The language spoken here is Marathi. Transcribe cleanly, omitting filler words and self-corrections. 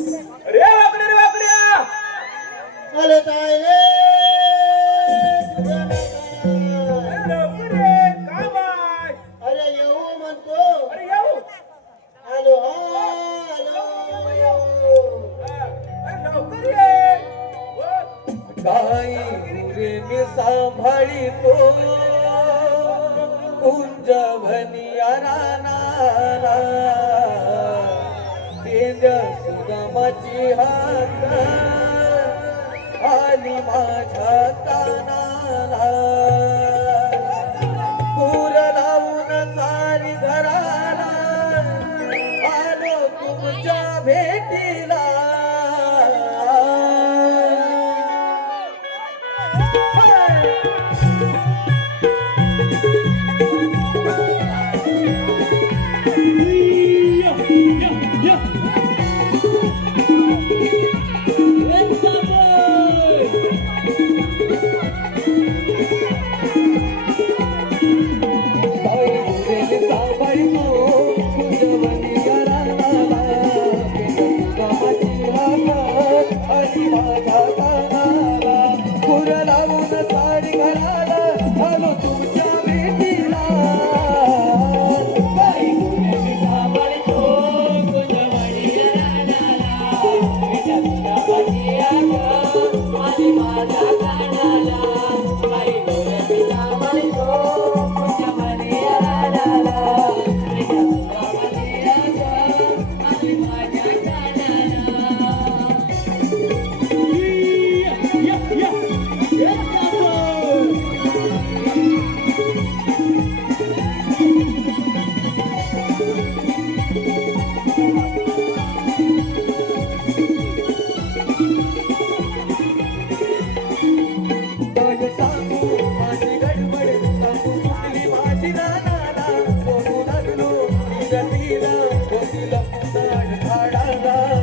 अरे वाकड्या रे वाकड्या. आले काय रे अरे लवकर ये, काम आहे. अरे येऊ म्हणतो अरे येऊ. आलो आलो अरे लवकर ये. बोल. काही रे मी सांभाळितो कुंजवनिया रानाला तेज सुगमाची हात आली माझ्या कानाला पूर लावून सारी घराला आलो तुमच्या भेटीला झाडाला